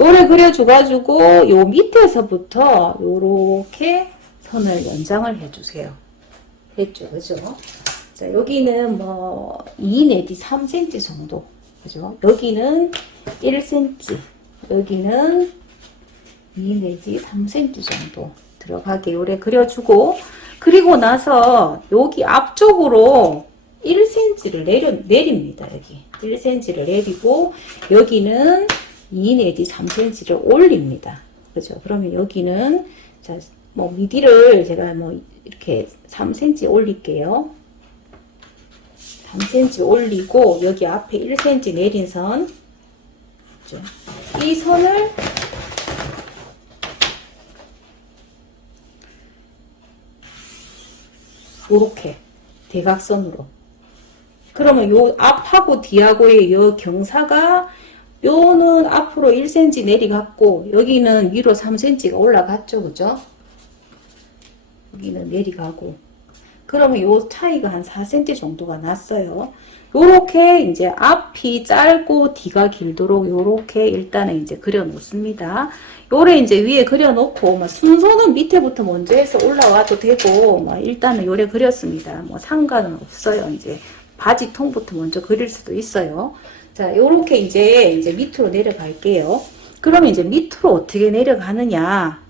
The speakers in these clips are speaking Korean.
요래 그려줘가지고 요 밑에서부터 요렇게 선을 연장을 해주세요. 됐죠, 그죠? 자, 여기는 뭐 2 내지 3cm 정도, 그죠? 여기는 1cm, 여기는 2 내지 3cm 정도 들어가게 요래 그려주고, 그리고 나서 여기 앞쪽으로 1cm를 내립니다. 여기 1cm를 내리고, 여기는 2 내지 3cm를 올립니다. 그죠? 그러면 여기는, 자, 뭐 미디를 제가 뭐 이렇게 3cm 올릴게요. 3cm 올리고, 여기 앞에 1cm 내린 선, 그죠? 이 선을 요렇게 대각선으로, 그러면 요 앞하고 뒤하고의 요 경사가, 요는 앞으로 1cm 내리갔고 여기는 위로 3cm가 올라갔죠, 그죠? 여기는 내리가고, 그러면 요 차이가 한 4cm 정도가 났어요. 요렇게 이제 앞이 짧고 뒤가 길도록 요렇게 일단은 이제 그려 놓습니다. 요래 이제 위에 그려 놓고, 뭐 순서는 밑에부터 먼저 해서 올라와도 되고, 뭐 일단은 요래 그렸습니다. 뭐 상관은 없어요. 이제 바지통부터 먼저 그릴 수도 있어요. 자, 요렇게 이제 밑으로 내려갈게요. 그러면 이제 밑으로 어떻게 내려가느냐.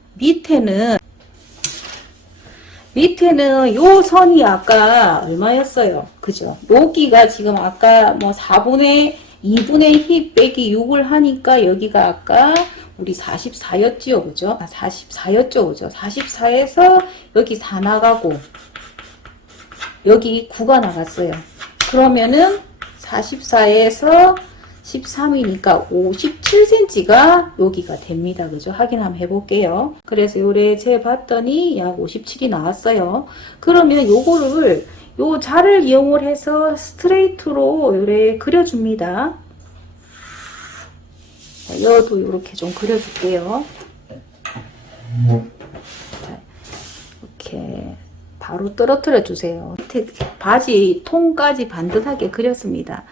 밑에는 요 선이 아까 얼마였어요? 그죠? 여기가 지금 아까 뭐 2분의 1 빼기 6을 하니까 여기가 아까 우리 44였지요, 그죠? 44였죠, 그죠? 44에서 여기 4 나가고, 여기 9가 나갔어요. 그러면은 44에서 13이니까 57cm가 여기가 됩니다. 그죠? 확인 한번 해볼게요. 그래서 요래 재봤더니 약 57이 나왔어요. 그러면 요거를, 요 자를 이용을 해서 스트레이트로 요래 그려줍니다. 자, 여도 요렇게 좀 그려줄게요. 자, 이렇게 바로 떨어뜨려 주세요. 밑에 바지 통까지 반듯하게 그렸습니다.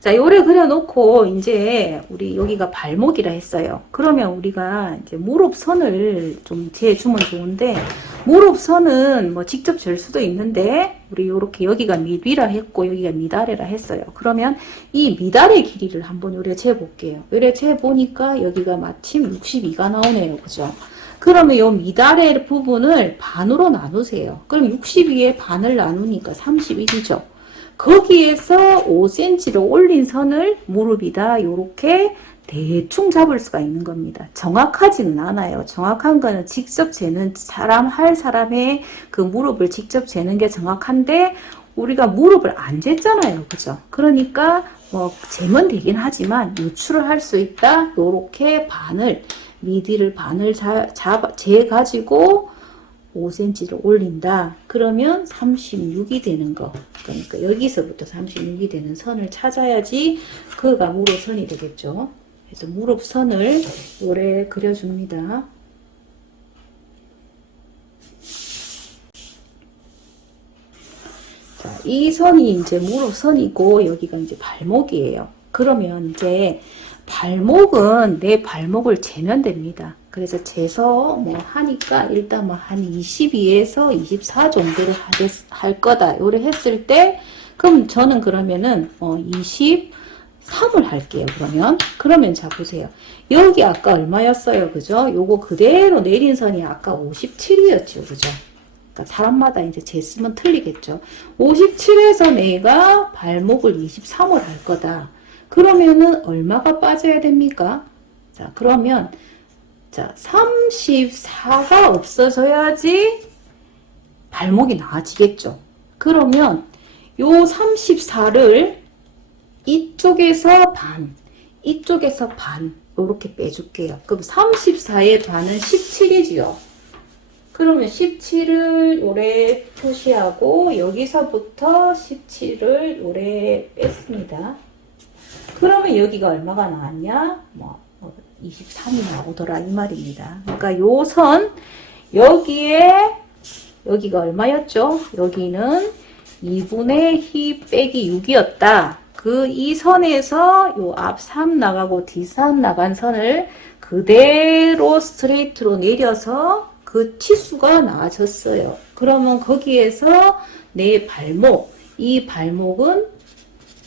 자, 요래 그려놓고, 이제, 우리 여기가 발목이라 했어요. 그러면 우리가 이제 무릎선을 좀 재주면 좋은데, 무릎선은 뭐 직접 잴 수도 있는데, 우리 요렇게 여기가 밑위라 했고, 여기가 밑아래라 했어요. 그러면 이 밑아래 길이를 한번 요래 재볼게요. 요래 재보니까 여기가 마침 62가 나오네요. 그죠? 그러면 요 밑아래 부분을 반으로 나누세요. 그럼 62에 반을 나누니까 31이죠. 거기에서 5cm를 올린 선을 무릎이다 요렇게 대충 잡을 수가 있는 겁니다. 정확하지는 않아요. 정확한 거는 직접 재는 할 사람의 그 무릎을 직접 재는 게 정확한데, 우리가 무릎을 안 쟀잖아요. 그죠? 그러니까 뭐 재면 되긴 하지만 유출을 할 수 있다. 요렇게 미디를 반을 재가지고 5cm를 올린다. 그러면 36이 되는 거. 그러니까 여기서부터 36이 되는 선을 찾아야지 그가 무릎선이 되겠죠. 그래서 무릎선을 요래 그려줍니다. 자, 이 선이 이제 무릎선이고 여기가 이제 발목이에요. 그러면 이제 발목은 내 발목을 재면 됩니다. 그래서 재서 뭐 하니까 일단 뭐 한 22에서 24 정도를 할 거다. 요래 했을 때, 그럼 저는 그러면은 23을 할게요. 그러면 자 보세요. 여기 아까 얼마였어요? 그죠? 요거 그대로 내린 선이 아까 57이었죠. 그죠? 그러니까 사람마다 이제 쟀으면 틀리겠죠. 57에서 내가 발목을 23을 할 거다. 그러면은 얼마가 빠져야 됩니까? 자, 그러면 자, 34가 없어져야지 발목이 나아지겠죠. 그러면 요 34를 이쪽에서 반, 이쪽에서 반 요렇게 빼줄게요. 그럼 34의 반은 17이지요. 그러면 17을 요래 표시하고 여기서부터 17을 요래 뺐습니다. 그러면 여기가 얼마가 나왔냐? 23이 나오더라 이 말입니다. 그러니까 요 선 여기가 얼마였죠? 여기는 2분의 2 빼기 6이었다. 그 이 선에서 요 앞 3 나가고 뒤 3 나간 선을 그대로 스트레이트로 내려서 그 치수가 나와졌어요. 그러면 거기에서 내 발목, 이 발목은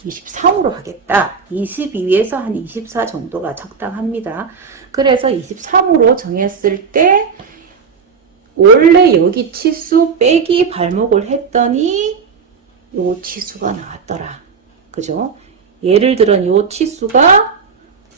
23으로 하겠다. 22에서 한 24 정도가 적당합니다. 그래서 23으로 정했을 때 원래 여기 치수 빼기 발목을 했더니 요 치수가 나왔더라. 그죠? 예를 들어 요 치수가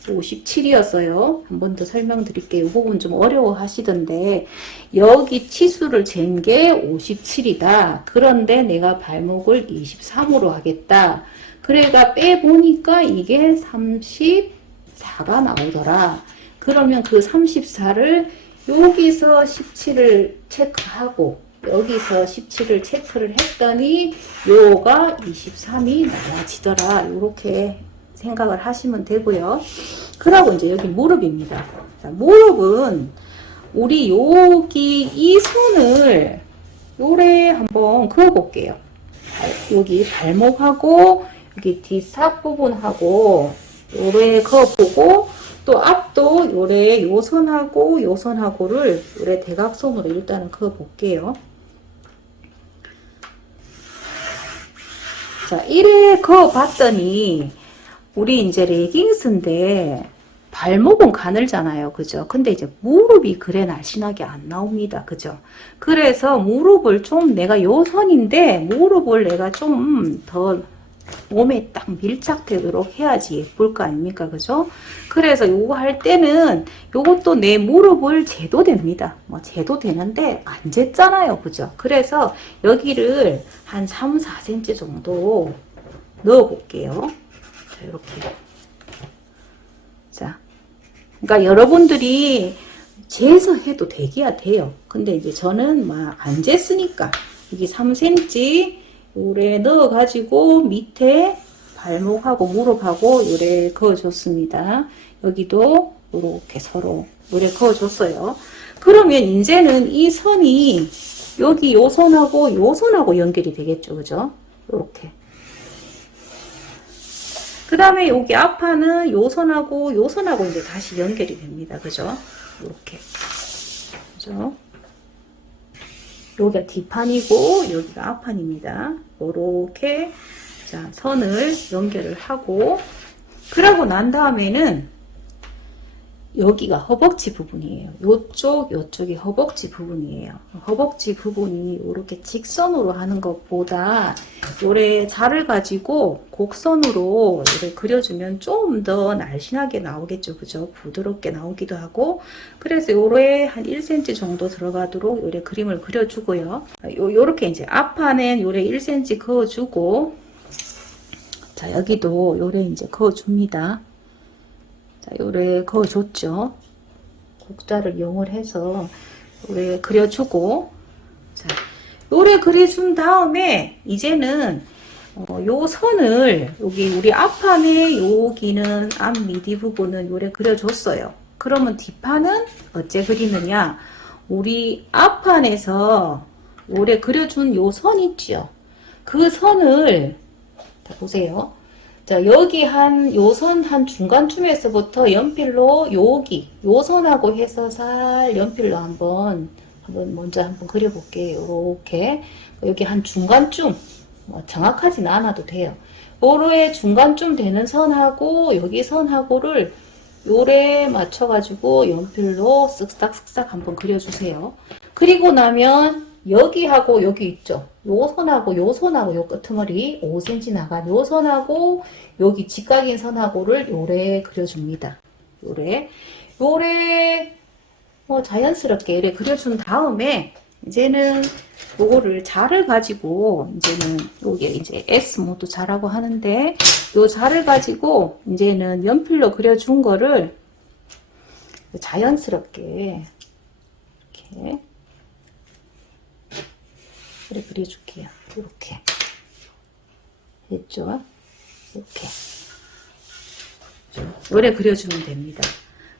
57이었어요. 한 번 더 설명드릴게요. 이 부분 좀 어려워 하시던데 여기 치수를 잰 게 57이다. 그런데 내가 발목을 23으로 하겠다. 그래가 빼보니까 이게 34가 나오더라. 그러면 그 34를 여기서 17을 체크하고 여기서 17을 체크를 했더니 요가 23이 나와지더라. 이렇게 생각을 하시면 되고요. 그러고 이제 여기 무릎입니다. 자, 무릎은 우리 여기 이 선을 요래 한번 그어 볼게요. 여기 발목하고 여기 뒷삽 부분하고 요래 그어보고 또 앞도 요래 요 선하고 요 선하고를 요래 대각선으로 일단은 그어 볼게요. 자, 이래 그어 봤더니 우리 이제 레깅스인데 발목은 가늘잖아요. 그죠? 근데 이제 무릎이 그래 날씬하게 안 나옵니다. 그죠? 그래서 무릎을 좀 내가 요 선인데 무릎을 내가 좀 더 몸에 딱 밀착되도록 해야지 예쁠 거 아닙니까? 그죠? 그래서 요거 할 때는 요것도 내 무릎을 재도 됩니다. 뭐 재도 되는데 안 쟀잖아요. 그죠? 그래서 여기를 한 3, 4cm 정도 넣어 볼게요. 자, 이렇게. 자, 그러니까 여러분들이 재서 해도 되기야 돼요. 근데 이제 저는 막 안 쟀으니까 여기 3cm 요래 넣어 가지고 밑에 발목하고 무릎하고 요래 그어 줬습니다. 여기도 요렇게 서로 요래 그어 줬어요. 그러면 이제는 이 선이 여기 요 선하고 요 선하고 연결이 되겠죠. 그죠? 요렇게. 그 다음에 여기 앞판은 요 선하고 요 선하고 이제 다시 연결이 됩니다. 그죠? 이렇게. 그죠? 여기가 뒷판이고 여기가 앞판입니다. 요렇게 자 선을 연결을 하고 그러고 난 다음에는 여기가 허벅지 부분이에요. 요쪽이 허벅지 부분이에요. 허벅지 부분이 이렇게 직선으로 하는 것보다 요래 자를 가지고 곡선으로 요래 그려주면 좀 더 날씬하게 나오겠죠. 그죠? 부드럽게 나오기도 하고 그래서 요래 한 1cm 정도 들어가도록 요래 그림을 그려주고요. 요렇게 이제 앞판엔 요래 1cm 그어주고 자 여기도 요래 이제 그어줍니다. 자, 요래 그어줬죠. 곡자를 이용을 해서 요래 그려주고 자, 요래 그려준 다음에 이제는 요 선을 여기 우리 앞판에 여기는 앞 미디 부분은 요래 그려줬어요. 그러면 뒷판은 어째 그리느냐? 우리 앞판에서 요래 그려준 요 선 있죠. 그 선을 자, 보세요. 자, 여기 요 선 한 중간쯤에서부터 연필로 여기, 요 선하고 해서 살 연필로 먼저 한번 그려볼게요. 요렇게. 여기 한 중간쯤, 뭐 정확하진 않아도 돼요. 요래 중간쯤 되는 선하고, 여기 선하고를 요래 맞춰가지고 연필로 쓱싹쓱싹 한번 그려주세요. 그리고 나면 여기하고 여기 있죠. 요 선하고 요 선하고 요 끄트머리 5cm 나간 요 선하고 여기 직각인 선하고를 요래 그려줍니다. 요래 뭐 자연스럽게 이렇게 그려준 다음에 이제는 요거를 자를 가지고 이제는 요게 이제 S 모드 자라고 하는데 요 자를 가지고 이제는 연필로 그려준 거를 자연스럽게 이렇게 그래 그려줄게요. 이렇게 됐죠? 이렇게 요래 그려주면 됩니다.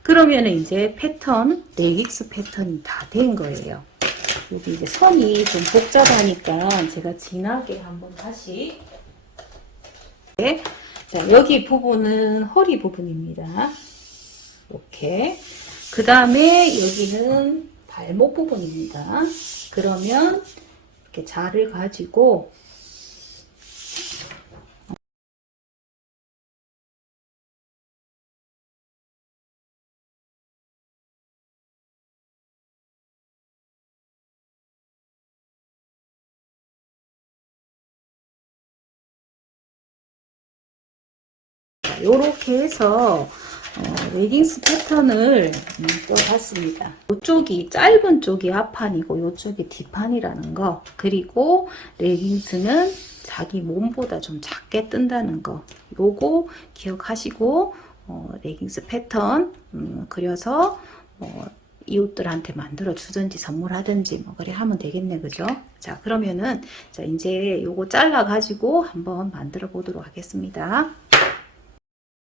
그러면은 이제 패턴 레깅스 패턴이 다 된 거예요. 여기 이제 선이 좀 복잡하니까 제가 진하게 한번 다시 자, 여기 부분은 허리 부분입니다. 이렇게. 그 다음에 여기는 발목 부분입니다. 그러면 이렇게 자를 가지고 이렇게 해서 레깅스 패턴을 떠봤습니다. 이쪽이 짧은 쪽이 앞판이고 이쪽이 뒷판이라는 거, 그리고 레깅스는 자기 몸보다 좀 작게 뜬다는 거, 요거 기억하시고 레깅스 패턴 그려서 이웃들한테 만들어 주든지 선물하든지 뭐 그래 하면 되겠네, 그죠? 자, 그러면은 자 이제 요거 잘라 가지고 한번 만들어 보도록 하겠습니다.